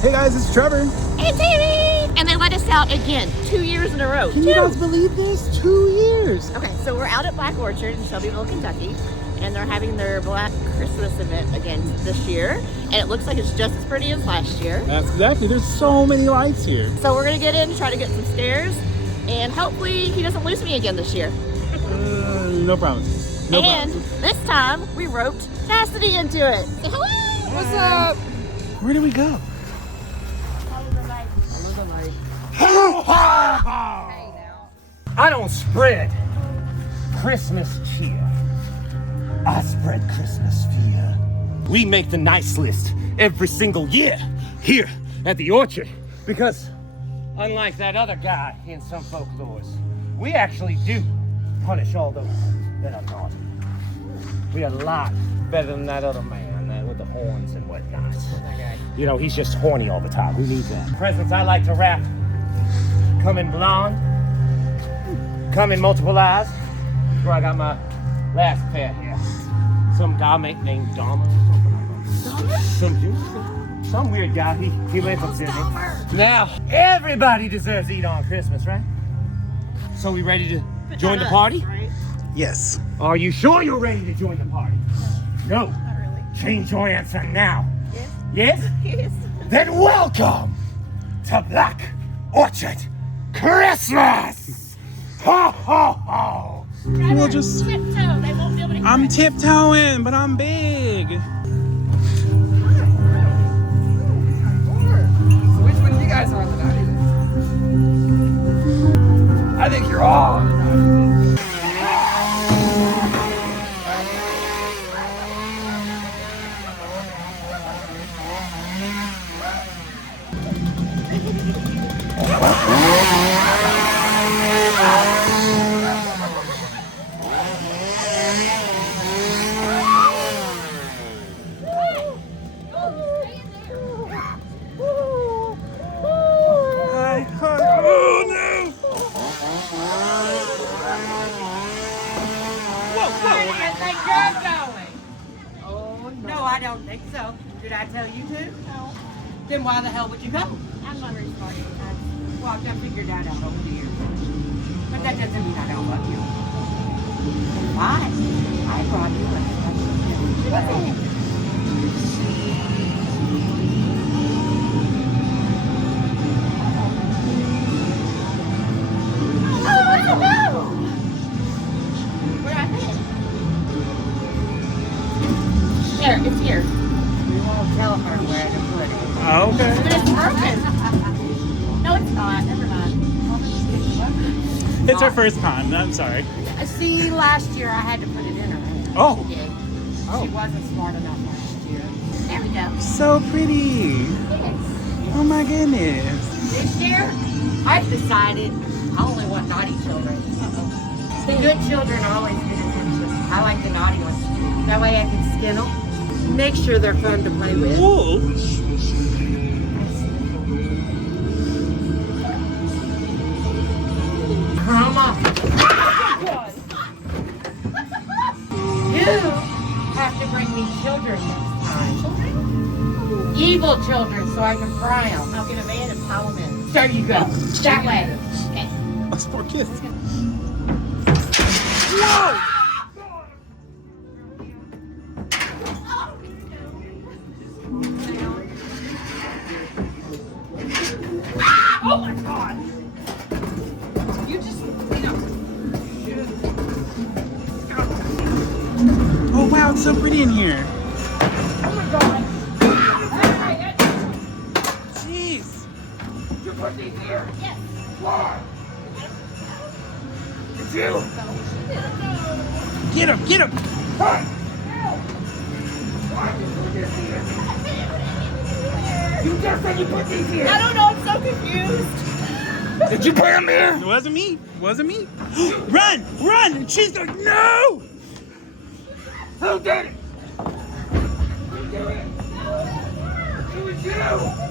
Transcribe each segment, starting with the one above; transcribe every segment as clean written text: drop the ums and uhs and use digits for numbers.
Hey guys, it's Trevor. And Tammy! And they let us out again, 2 years in a row. Can you guys believe this? 2 years. Okay, so we're out at Black Orchard in Shelbyville, Kentucky, and they're having their Black Christmas event again this year. And it looks like it's just as pretty as last year. That's exactly. There's so many lights here. So we're gonna get in, try to get some stairs, and hopefully he doesn't lose me again this year. No promises. No and promises. this time we roped Chasity into it. So hello! What's up? Where do we go? I don't spread Christmas cheer. I spread Christmas fear. We make the nice list every single year here at the orchard because unlike that other guy in some folklores, we actually do punish all those that are naughty. We are a lot better than that other man with the horns and whatnot. You know, he's just horny all the time. Who needs that? Presents I like to wrap come in blonde, come in multiple eyes. Where I got my last pair here. Some guy named Dahmer. Some weird guy. He lives in Sydney. Now, everybody deserves to eat on Christmas, right? So we ready to join the party? Right? Yes. Are you sure you're ready to join the party? No. Not really. Change your answer now. Yes? Yes? Yes. Then welcome to Black Orchard Christmas! Ho, ho, ho! We'll just... Tiptoe. They won't be able to hear I'm it. tiptoeing, but I'm big. So which one of you guys are on the naughty list? I think you're all on the naughty list. No, I don't think so. Did I tell you to? No. Then why the hell would you go? I'm not very smart. Well, I figured that out over the years. But that doesn't mean I don't love you. Why? I brought you a special gift. Here, it's here. You won't tell her where to put it. Oh, okay. But it's broken. No, it's not. Never mind. It's our first time. I'm sorry. See, last year I had to put it in her hand. Oh. She did. She wasn't smart enough last year. There we go. So pretty. Yes. Oh my goodness. This year, I've decided I only want naughty children. The good children always get attention. I like the naughty ones. That way I can skin them. Make sure they're fun to play with. Cool. Come on. You have to bring me children next time. Children? Evil children so I can fry them. I'll get a van and pile them in. There you go. That way. Okay. Those poor kids. Oh my god! You just, Oh wow, it's so pretty in here. oh my god! Jeez. You put these here? Yes. Why? Did you? Get him, get him. Hey! Why did you put this here? You just said you put these here! I don't know. I'm so confused. Did you put them here? It wasn't me. It wasn't me. Run, run. She's like, no. Who did it? Who did it? It was you!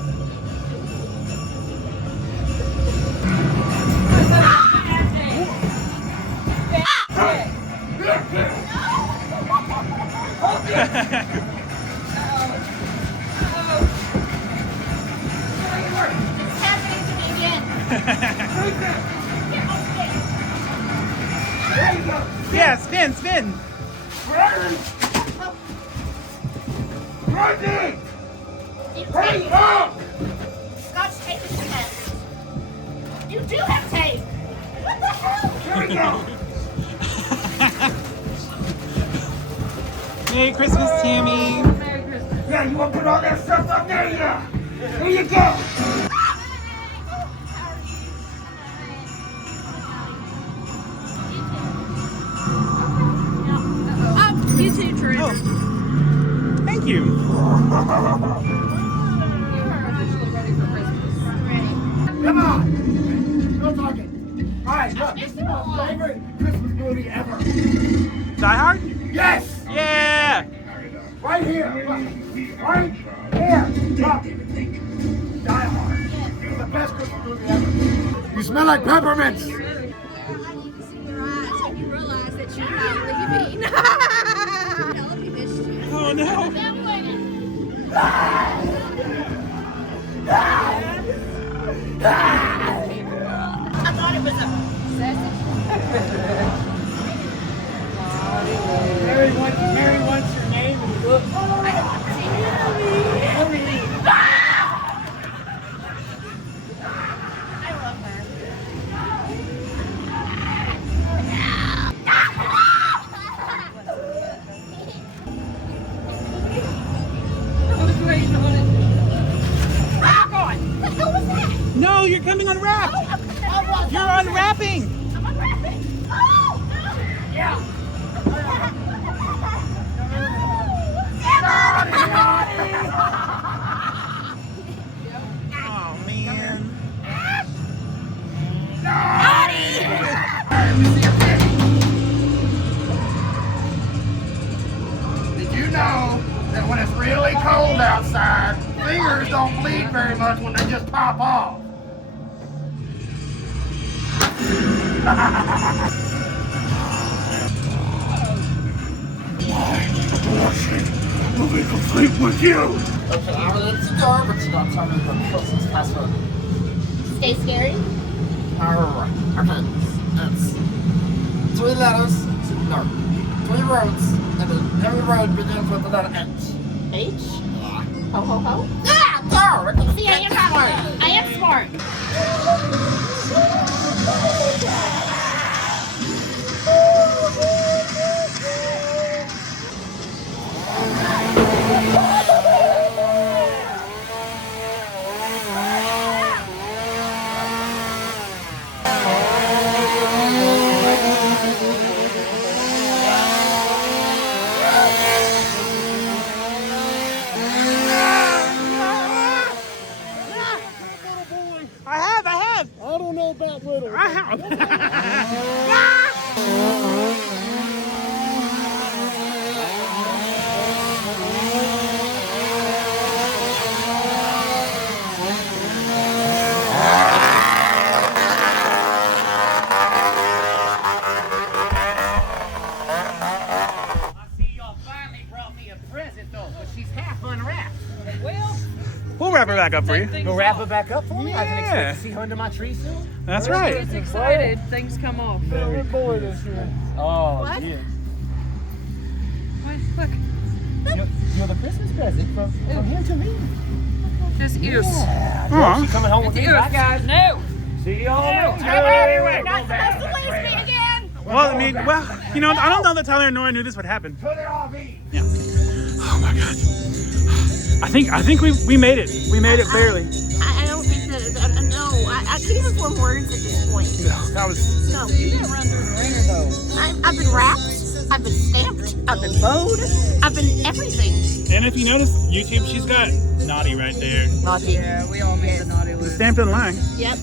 There you go. Yeah, spin, spin. Rodney! You Hurry tape. up! Scotch tape is the best. You do have tape. What the hell? Here we go. Merry Christmas, Tammy. Yeah, you want to put all that stuff up there? Yeah. Here you go. You too, Drew. Oh, thank you. You are officially ready for Christmas. Ready. Come on. No talking. All right, look. This is my favorite Christmas movie ever. Die Hard? Yes. Yeah. Right here. Look. Right here. Look. Die Hard. It's the best Christmas movie ever. You smell like peppermints. I need to see your eyes when you realize that you're not leaving. Tell him you missed you. Oh no. I thought it was a Mary wants your name and look. I love her. What the hell was that? No, you're coming unwrapped. Oh, You're unwrapping. I'm unwrapping. Oh, no. Yeah. Oh man. Did you know that when it's really cold outside, fingers don't bleed very much when they just pop off? Will be complete with you. Okay, I'm ready to go, but you don't tell me the Christmas password. Stay scary. Alright, okay. It's 3 letters, no, 3 roads, and then every road begins with the letter H. H. Ho ho ho. Yeah, go! See, I am smart. I am smart. I have. I don't know about little. I have. I see y'all finally brought me a present though, but she's half unwrapped. We'll wrap her back up for you. You'll wrap her back up for me? I can Yeah. expect to see her under my tree soon. That's right. He's excited. Things come off. Favorite boy this year. Oh, What? yeah. Look, You're the Christmas present from him to me. his ears. Aw. She coming home with me. Ears. Bye, guys. No. See y'all later. Not supposed to lose me again. Well, I mean, you know, I don't know that Tyler nor I knew this would happen. Put it on me. Yeah. Oh my God. I think we made it. We made it barely. I don't think that. No, I can't even form words at this point. That was. No. You gotta run through the ringer though. I've been wrapped. I've been stamped. I've been bowed. I've been everything. And if you notice, YouTube, she's got naughty right there. Naughty. Yeah, we all made the naughty list. Stamped in line. Yep.